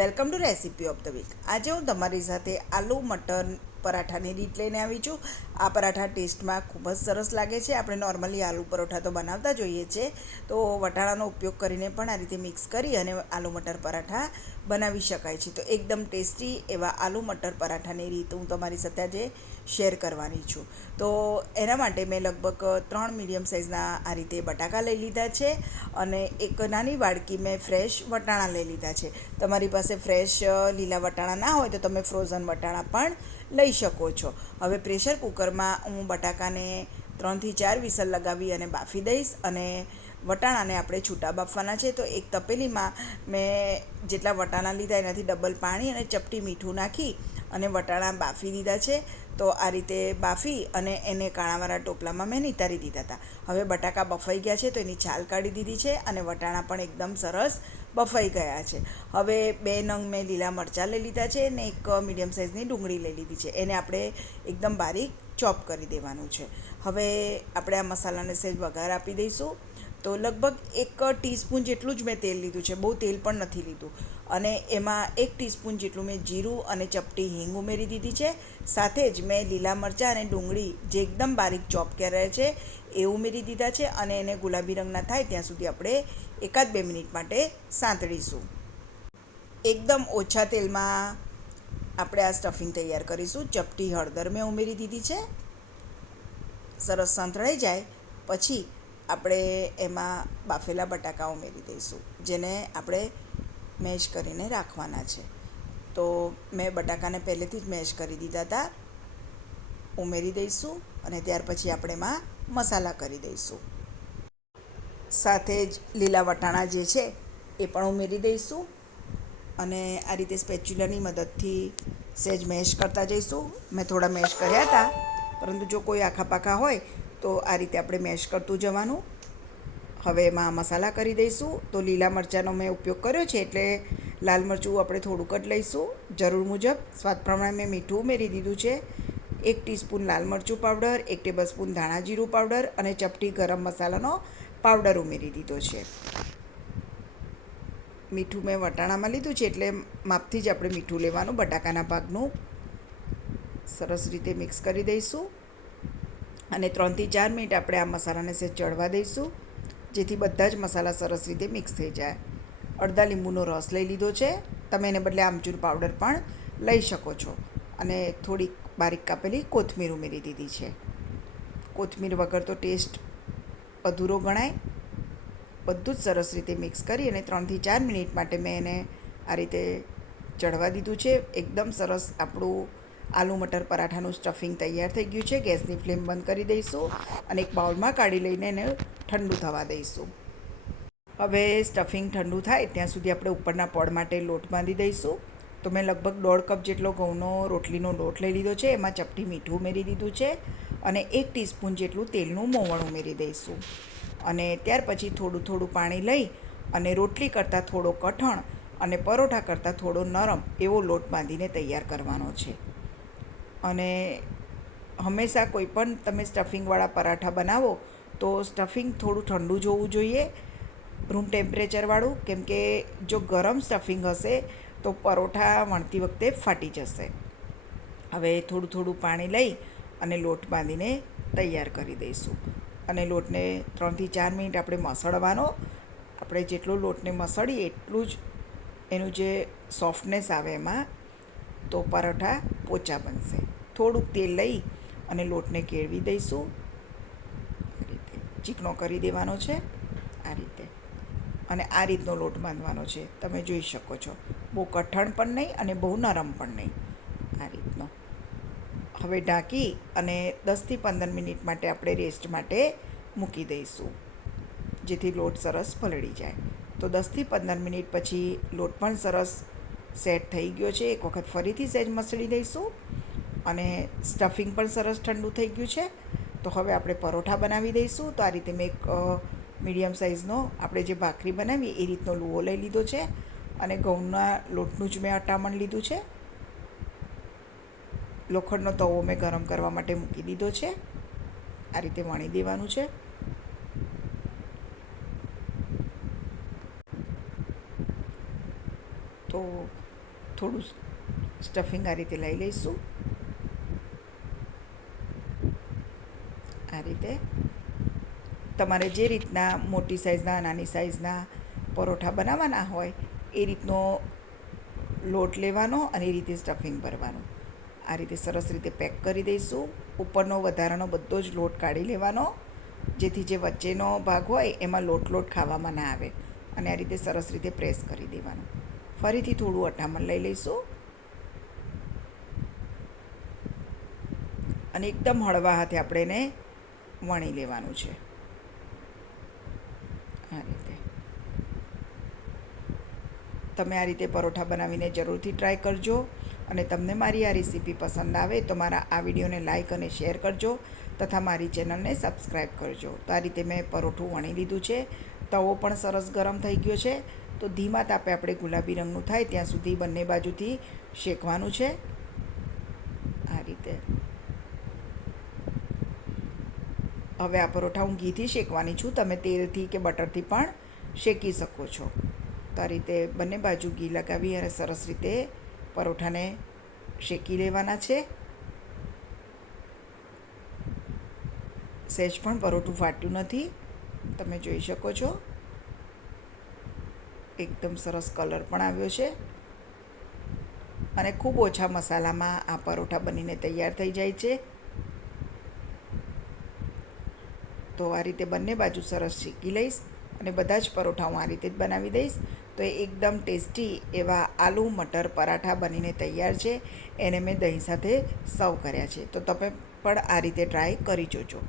Welcome to recipe of the week. આજે હું તમારી સાથે આલુ મટર પરાઠાની રીત લઈને આવી છું। આ પરાઠા ટેસ્ટમાં ખૂબ જ સરસ લાગે છે। આપણે નોર્મલી આલુ પરોઠા તો બનાવતા જોઈએ છે, તો વટાણાનો ઉપયોગ કરીને પણ આ રીતે મિક્સ કરી અને આલુ મટર પરાઠા બનાવી શકાય છે। તો એકદમ ટેસ્ટી એવા આલુ મટર પરાઠાની રીત હું તમારી સાથે આજે શેર કરવાની છું। તો એના માટે મેં લગભગ 3 મીડિયમ સાઇઝના આ રીતે બટાકા લઈ લીધા છે અને એક નાની વાડકી મેં ફ્રેશ વટાણા લઈ લીધા છે। તમારી પાસે ફ્રેશ લીલા વટાણા ના હોય તો તમે ફ્રોઝન વટાણા પણ લઈ શકો છો। હવે પ્રેશર કુકરમાં હું બટાકાને 3 થી 4 વિસલ લગાવી અને બાફી દઈશ અને વટાણાને આપણે છૂટા બાફવાના છે। તો એક તપેલીમાં મેં જેટલા વટાણા લીધા એનાથી ડબલ પાણી અને ચપટી મીઠું નાખી અને વટાણા બાફી દીધા છે। તો આ રીતે બાફી અને એને કાણાવાળા ટોપલામાં મેં નિતારી દીધા હતા। હવે બટાકા બફાઈ ગયા છે તો એની છાલ કાઢી દીધી છે અને વટાણા પણ એકદમ સરસ બફાઈ ગયા છે। હવે 2 નંગ મેં લીલા મરચાં લઈ લીધા છે અને એક મીડિયમ સાઇઝની ડુંગળી લઈ લીધી છે। એને આપણે એકદમ બારીક ચોપ કરી દેવાનું છે। હવે આપણે આ મસાલાને સહેજ વઘાર આપી દઈશું। તો લગભગ 1 ટીસ્પૂન જેટલું જ મેં તેલ લીધું છે, બહુ તેલ પણ નથી લીધું। અને એમાં 1 ટીસ્પૂન જેટલું મેં જીરું અને ચપટી હિંગ ઉમેરી દીધી છે। સાથે જ મેં લીલા મરચાં અને ડુંગળી જે એકદમ બારીક ચોપ કર્યા છે એ ઉમેરી દીધા છે અને એને ગુલાબી રંગના થાય ત્યાં સુધી આપણે 1-2 મિનિટ માટે સાંતળીશું। એકદમ ઓછા તેલમાં આપણે આ સ્ટફિંગ તૈયાર કરીશું। ચપટી હળદર મેં ઉમેરી દીધી છે। સરસ સંતળાઈ જાય પછી આપણે એમાં બાફેલા બટાકા ઉમેરી દઈશું, જેને આપણે મેશ કરીને રાખવાના છે। તો મેં બટાકાને પહેલેથી જ મેશ કરી દીધા હતા, ઉમેરી દઈશું અને ત્યાર પછી આપણે એમાં મસાલા કરી દઈશું। સાથે જ લીલા વટાણા જે છે એ પણ ઉમેરી દઈશું અને આ રીતે સ્પેચ્યુલાની મદદથી સહેજ મેશ કરતા જઈશું। મેં થોડા મેશ કર્યા હતા, પરંતુ જો કોઈ આખા પાકા હોય તો આ રીતે આપણે મેશ કરતું જવાનું। હવે એમાં મસાલા કરી દઈશું। તો લીલા મરચાંનો મેં ઉપયોગ કર્યો છે એટલે લાલ મરચું આપણે થોડુંક જ લઈશું। જરૂર મુજબ સ્વાદ પ્રમાણે મેં મીઠું ઉમેરી દીધું છે। 1 ટીસ્પૂન લાલ મરચું પાવડર, 1 ટેબલસ્પૂન ધાણા જીરું પાવડર અને ચપટી ગરમ મસાલાનો પાવડર ઉમેરી દીધો છે। મીઠું મેં વટાણામાં લીધું છે એટલે માપથી જ આપણે મીઠું લેવાનું, બટાકાના ભાગનું। સરસ રીતે મિક્સ કરી દઈશું અને 3 થી 4 મિનિટ આપણે આ મસાલાને સહેજ ચડવા દઈશું, જેથી બધા જ મસાલા સરસ રીતે મિક્સ થઈ જાય। અડધા લીંબુનો રસ લઈ લીધો છે, તમે એને બદલે આમચૂર પાવડર પણ લઈ શકો છો અને થોડીક બારીક કાપેલી કોથમીર ઉમેરી દીધી છે। કોથમીર વગર તો ટેસ્ટ અધૂરો ગણાય। બધું જ સરસ રીતે મિક્સ કરી અને 3 થી 4 મિનિટ માટે મેં એને આ રીતે ચડવા દીધું છે। એકદમ સરસ આપણું આલુ મટર પરાઠાનું સ્ટફિંગ તૈયાર થઈ ગયું છે। ગેસની ફ્લેમ બંધ કરી દઈશું અને એક બાઉલમાં કાઢી લઈને એને ઠંડુ થવા દઈશું। હવે સ્ટફિંગ ઠંડુ થાય ત્યાં સુધી આપણે ઉપરના પડ માટે લોટ બાંધી દઈશું। તો મેં લગભગ 1.5 કપ જેટલો ઘઉંનો રોટલીનો લોટ લઈ લીધો છે, એમાં ચપટી મીઠું ઉમેરી દીધું છે અને 1 ટીસ્પૂન જેટલું તેલનું મોવણ ઉમેરી દઈશું અને ત્યાર પછી થોડું થોડું પાણી લઈ અને રોટલી કરતાં થોડો કઠણ અને પરોઠા કરતાં થોડો નરમ એવો લોટ બાંધીને તૈયાર કરવાનો છે। અને હંમેશા કોઈ પણ તમે સ્ટફિંગવાળા પરાઠા બનાવો તો સ્ટફિંગ થોડું ઠંડુ જ હોવું જોઈએ, રૂમ ટેમ્પરેચરવાળું, કેમ કે જો ગરમ સ્ટફિંગ હશે તો પરોઠા વણતી વખતે ફાટી જશે। હવે થોડું થોડું પાણી લઈ અને લોટ બાંધીને તૈયાર કરી દઈશું અને લોટને 3 થી 4 મિનિટ આપણે મસળવાનો। આપણે જેટલો લોટને મસળીએ એટલું જ એનું જે સોફ્ટનેસ આવે એમાં, તો પરોઠા પોચા બનશે। થોડુંક તેલ લઈ અને લોટને કેળવી દઈશું, આ રીતે ચીકણો કરી દેવાનો છે આ રીતે, અને આ રીતનો લોટ બાંધવાનો છે। તમે જોઈ શકો છો, બહુ કઠણ પણ નહીં અને બહુ નરમ પણ નહીં, આ રીતનો। હવે ઢાંકી અને 10 થી 15 મિનિટ માટે આપણે રેસ્ટ માટે મૂકી દઈશું, જેથી લોટ સરસ પલળી જાય। તો 10 થી 15 મિનિટ પછી લોટ પણ સરસ સેટ થઈ ગયો છે। એક વખત ફરીથી સહેજ મસળી દઈશું અને સ્ટફિંગ પણ સરસ ઠંડુ થઈ ગયું છે। તો હવે આપણે પરોઠા બનાવી દઈશું। તો આ રીતે મેં એક મીડિયમ સાઇઝનો આપણે જે ભાખરી બનાવીએ એ રીતનો લુઓ લઈ લીધો છે અને ઘઉંના લોટનું જ મેં અટામણ લીધું છે। લોખંડનો તવો મેં ગરમ કરવા માટે મૂકી દીધો છે, આ રીતે વણી દેવાનું છે। તો થોડું સ્ટફિંગ આ રીતે લઈ લઈશું. આ રીતે તમારે જે રીતના મોટી સાઇઝના નાની સાઇઝના પરોઠા બનાવવાના હોય એ રીતનો લોટ લેવાનો અને એ રીતે સ્ટફિંગ ભરવાનું. આ રીતે સરસ રીતે પેક કરી દઈશું. ઉપરનો વધારાનો બધો જ લોટ કાઢી લેવાનો, જેથી જે વચ્ચેનો ભાગ હોય એમાં લોટ ખાવામાં ના આવે. અને આ રીતે સરસ રીતે પ્રેસ કરી દેવાનું. ફરીથી થોડું અટામણ લઈ લઈશું અને એકદમ હળવા હાથે આપણે એને વણી લેવાનું છે. આ રીતે તમે આ રીતે પરોઠા બનાવીને જરૂરથી ટ્રાય કરજો. અને તમને મારી આ રેસીપી પસંદ આવે તો મારા આ વિડીયોને લાઇક અને શેર કરજો તથા મારી ચેનલને સબસ્ક્રાઈબ કરજો. તો આ રીતે મેં પરોઠું વણી લીધું છે. તવો પણ સરસ ગરમ થઈ ગયો છે. તો ધીમા તાપે આપણે ગુલાબી રંગનું થાય ત્યાં સુધી બંને બાજુથી શેકવાનું છે. આ રીતે હવે આ પરોઠા હું ઘીથી શેકવાની છું. તમે તેલથી કે બટરથી પણ શેકી શકો છો. તો આ રીતે બંને બાજુ ઘી લગાવી અને સરસ રીતે પરોઠાને શેકી લેવાના છે. સહેજ પણ પરોઠું ફાટ્યું નથી, તમે જોઈ શકો છો. એકદમ સરસ કલર પણ આવ્યો છે અને ખૂબ ઓછા મસાલામાં આ પરોઠા બનીને તૈયાર થઈ જાય છે. તો આ રીતે બંને બાજુ સરસ શેકી લઈશ અને બધા જ પરોઠા હું આ રીતે જ બનાવી દઈશ. તો એ એકદમ ટેસ્ટી એવા આલુ મટર પરાઠા બનીને તૈયાર છે. એને મેં દહીં સાથે સર્વ કર્યા છે. તો તમે પણ આ રીતે ટ્રાય કરી જોજો.